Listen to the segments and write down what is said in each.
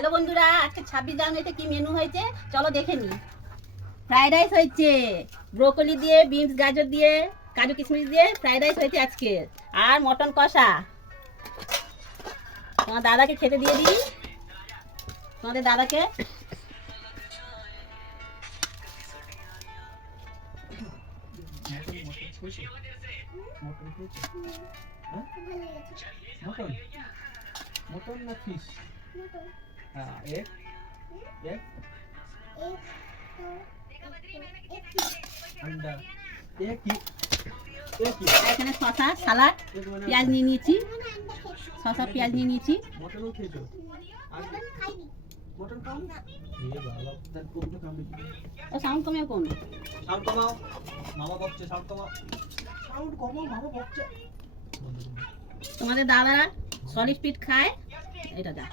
Hello বন্ধুরা, আজকে 26 জানুয়ারিতে কি মেনু হয়েছে চলো দেখে নি। ফ্রাইড রাইস হয়েছে, ব্রোকলি দিয়ে, বিনস গাজর দিয়ে, কাজু কিশমিশ দিয়ে ফ্রাইড রাইস হয়েছে আজকে। আর মটন কষা। তোমার দাদাকে খেতে দিয়ে দিই, তোমাদের দাদাকে। मटन ना फिश हाँ एक एक अंडा एक ही এখানে শসা, সালাড, পেঁয়াজ নিয়ে নিয়েছি, শসা পেঁয়াজ নিয়ে নিয়েছি। मटन ও খেয়েছো मटन খাও ये বাবা তার কোনটা কামড়ে ও সাউন্ড কমিও কোন সাউন্ড কমাও মামা বকছে সাউন্ড কমাও মামা বকছে তোমাদের দাদারা সলিড ফিট খায়, এটা যা।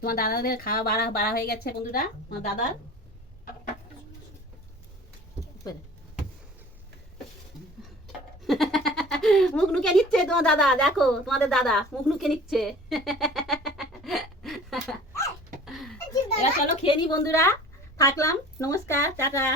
তোমার দাদাদের খাওয়া বাড়া বাড়া হয়ে গেছে বন্ধুরা। তোমার দাদার মুখ নুকে নিচ্ছে তোমার দাদা, দেখো তোমাদের দাদা মুখ নুকে নিচ্ছে। এবার চলো খেয়ে নি বন্ধুরা, থাকলাম, নমস্কার, টাটা।